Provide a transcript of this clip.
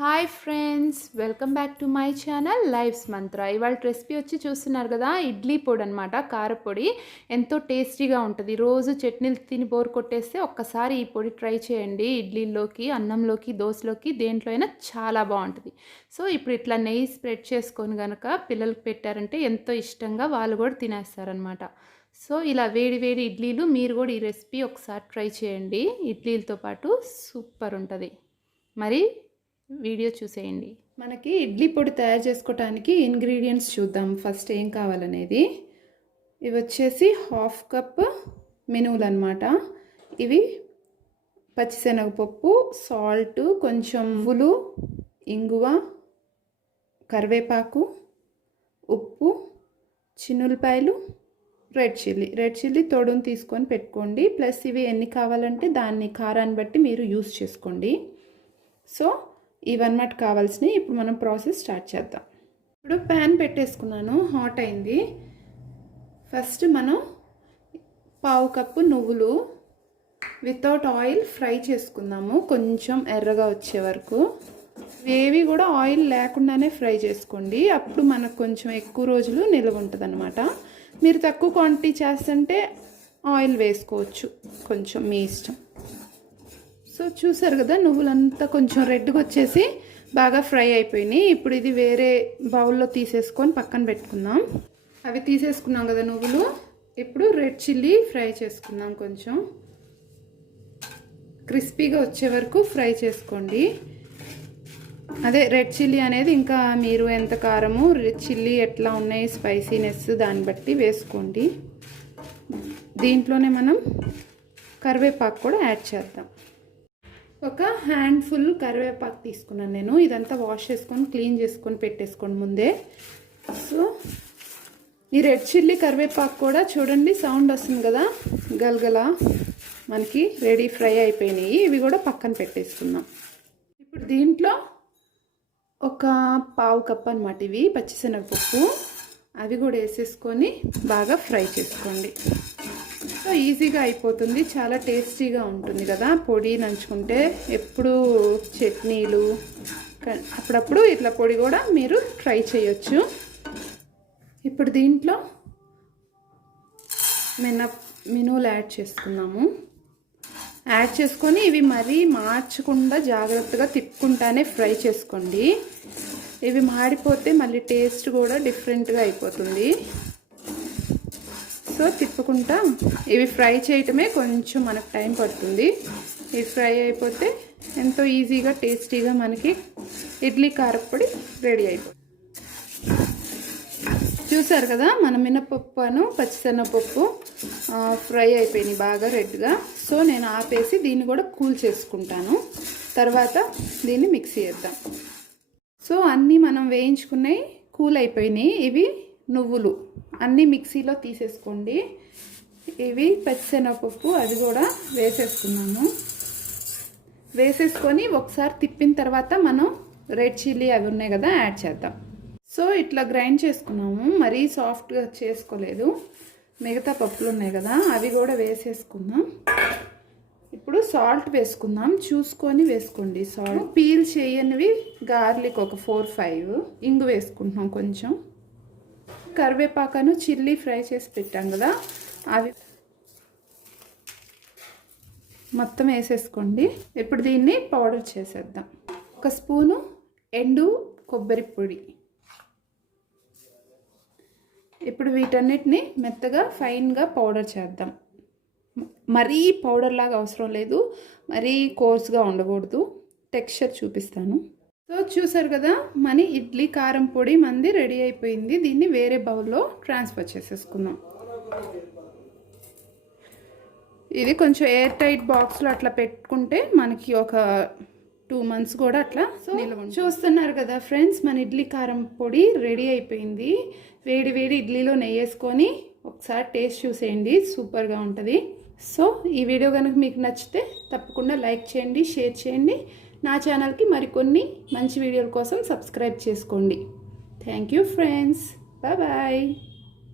Hi friends, welcome back to my channel lives మంత్ర. ఇవాళ recipe వచ్చి చూస్తున్నారు కదా, ఇడ్లీ పొడి అనమాట. కారపొడి ఎంతో టేస్టీగా ఉంటుంది. రోజు చట్నీలు తిని బోర్ కొట్టేస్తే ఒక్కసారి ఈ పొడి ట్రై చేయండి. ఇడ్లీలోకి, అన్నంలోకి, దోశలోకి, దేంట్లో అయినా చాలా బాగుంటుంది. సో ఇప్పుడు ఇట్లా నెయ్యి స్ప్రెడ్ చేసుకొని కనుక పిల్లలకి పెట్టారంటే ఎంతో ఇష్టంగా వాళ్ళు కూడా తినేస్తారనమాట. సో ఇలా వేడి వేడి ఇడ్లీలు మీరు కూడా ఈ రెసిపీ ఒకసారి ట్రై చేయండి. ఇడ్లీలతో పాటు సూపర్ ఉంటుంది. మరి వీడియో చూసేయండి. మనకి ఇడ్లీ పొడి తయారు చేసుకోవడానికి ఇంగ్రీడియంట్స్ చూద్దాం. ఫస్ట్ ఏం కావాలనేది, ఇవి వచ్చేసి 1/2 కప్ మినువులు అనమాట. ఇవి పచ్చిశనగపప్పు, సాల్ట్, కొంచెం ఉలు, ఇంగువ, కరివేపాకు, ఉప్పు, చిన్నులపాయలు, రెడ్ చిల్లీ తొడుని తీసుకొని పెట్టుకోండి. ప్లస్ ఇవి ఎన్ని కావాలంటే దాన్ని కారాన్ని బట్టి మీరు యూస్ చేసుకోండి. సో ఇవన్నమాట కావాల్సినవి. ఇప్పుడు మనం ప్రాసెస్ స్టార్ట్ చేద్దాం. ఇప్పుడు ప్యాన్ పెట్టేసుకున్నాను, హాట్ అయింది. ఫస్ట్ మనం 1/2 కప్పు నువ్వులు వితౌట్ ఆయిల్ ఫ్రై చేసుకుందాము, కొంచెం ఎర్రగా వచ్చే వరకు. ఏవి కూడా ఆయిల్ లేకుండానే ఫ్రై చేసుకోండి, అప్పుడు మనకు కొంచెం ఎక్కువ రోజులు నిల్వ ఉంటుంది అనమాట. మీరు తక్కువ క్వాంటిటీ చేస్తుంటే ఆయిల్ వేసుకోవచ్చు, కొంచెం మీ ఇష్టం. సో చూసారు కదా, నువ్వులంతా కొంచెం రెడ్గా వచ్చేసి బాగా ఫ్రై అయిపోయినాయి. ఇప్పుడు ఇది వేరే బౌల్లో తీసేసుకొని పక్కన పెట్టుకుందాం. అవి తీసేసుకున్నాం కదా నువ్వులు. ఇప్పుడు రెడ్ చిల్లీ ఫ్రై చేసుకుందాం. కొంచెం క్రిస్పీగా వచ్చే వరకు ఫ్రై చేసుకోండి. అదే రెడ్ చిల్లీ అనేది ఇంకా మీరు ఎంత కారము, రెడ్ చిల్లీ ఎట్లా ఉన్నాయి, స్పైసీనెస్ దాన్ని బట్టి వేసుకోండి. దీంట్లోనే మనం కరివేపాకు కూడా యాడ్ చేద్దాం. ఒక హ్యాండ్ఫుల్ కరివేపాకు తీసుకున్నాను నేను. ఇదంతా వాష్ చేసుకొని క్లీన్ చేసుకొని పెట్టేసుకోండి ముందే. సో ఈ రెడ్ చిల్లీ కరివేపాకు కూడా చూడండి, సౌండ్ వస్తుంది కదా, గలగల మనకి రెడీ ఫ్రై అయిపోయినాయి. ఇవి కూడా పక్కన పెట్టేసుకుందాం. ఇప్పుడు దీంట్లో ఒక 1/2 కప్ అనమాట ఇవి పచ్చిశనగపప్పు, అవి కూడా వేసేసుకొని బాగా ఫ్రై చేసుకోండి. సో ఈజీగా అయిపోతుంది, చాలా టేస్టీగా ఉంటుంది కదా. పొడి నంచుకుంటే ఎప్పుడు చట్నీలు, అప్పుడప్పుడు ఇట్లా పొడి కూడా మీరు ట్రై చేయొచ్చు. ఇప్పుడు దీంట్లో మినువులు యాడ్ చేసుకున్నాము. యాడ్ చేసుకొని ఇవి మరీ మార్చకుండా జాగ్రత్తగా తిప్పుకుంటానే ఫ్రై చేసుకోండి. ఇవి మాడిపోతే మళ్ళీ టేస్ట్ కూడా డిఫరెంట్గా అయిపోతుంది. సో తిప్పుకుంటా ఇవి ఫ్రై చేయటమే కొంచెం మనకు టైం పడుతుంది. ఇవి ఫ్రై అయిపోతే ఎంతో ఈజీగా టేస్టీగా మనకి ఇడ్లీ కారపొడి రెడీ అయిపోతుంది. చూసారు కదా, మన మినపప్పును పచ్చిశనగపప్పు ఫ్రై అయిపోయినాయి బాగా రెడ్గా. సో నేను ఆపేసి దీన్ని కూడా కూల్ చేసుకుంటాను. తర్వాత దీన్ని మిక్సీ చేద్దాం. సో అన్నీ మనం వేయించుకున్నాయి కూల్ అయిపోయినాయి. ఇవి నువ్వులు అన్నీ మిక్సీలో తీసేసుకోండి. ఇవి పచ్చిశనగపప్పు అది కూడా వేసేసుకున్నాను. వేసేసుకొని ఒకసారి తిప్పిన తర్వాత మనం రెడ్ చిల్లీ అవి ఉన్నాయి కదా యాడ్ చేద్దాం. సో ఇట్లా గ్రైండ్ చేసుకున్నాము, మరీ సాఫ్ట్గా చేసుకోలేదు. మిగతా పప్పులు ఉన్నాయి కదా అవి కూడా వేసేసుకుందాం. ఇప్పుడు సాల్ట్ వేసుకుందాం, చూసుకొని వేసుకోండి. సాల్ట్ పీల్ చేయనివి గార్లిక్ ఒక 4-5, ఇంగు వేసుకుంటున్నాం కొంచెం. కరివేపాకును చిల్లీ ఫ్రై చేసి పెట్టాం కదా అవి మొత్తం వేసేసుకోండి. ఇప్పుడు దీన్ని పౌడర్ చేసేద్దాం. 1 స్పూను ఎండు కొబ్బరి పొడి. ఇప్పుడు వీటన్నిటిని మెత్తగా ఫైన్గా పౌడర్ చేద్దాం. మరీ పౌడర్ లాగా అవసరం లేదు, మరీ కోర్స్గా ఉండకూడదు. టెక్స్చర్ చూపిస్తాను. సో చూసారు కదా, మన ఇడ్లీ కారం పొడి మంది రెడీ అయిపోయింది. దీన్ని వేరే బౌల్లో ట్రాన్స్ఫర్ చేసేసుకుందాం. ఇది కొంచెం ఎయిర్ టైట్ బాక్స్లో అట్లా పెట్టుకుంటే మనకి ఒక 2 months కూడా అట్లా చూస్తున్నారు కదా ఫ్రెండ్స్, మన ఇడ్లీ కారం పొడి రెడీ అయిపోయింది. వేడి వేడి ఇడ్లీలో నెయ్యి వేసుకొని ఒకసారి టేస్ట్ చూసేయండి, సూపర్గా ఉంటుంది. సో ఈ వీడియో కనుక మీకు నచ్చితే తప్పకుండా లైక్ చేయండి, షేర్ చేయండి. నా ఛానల్కి మరికొన్ని మంచి వీడియోల కోసం సబ్స్క్రైబ్ చేసుకోండి. Thank you friends, bye bye.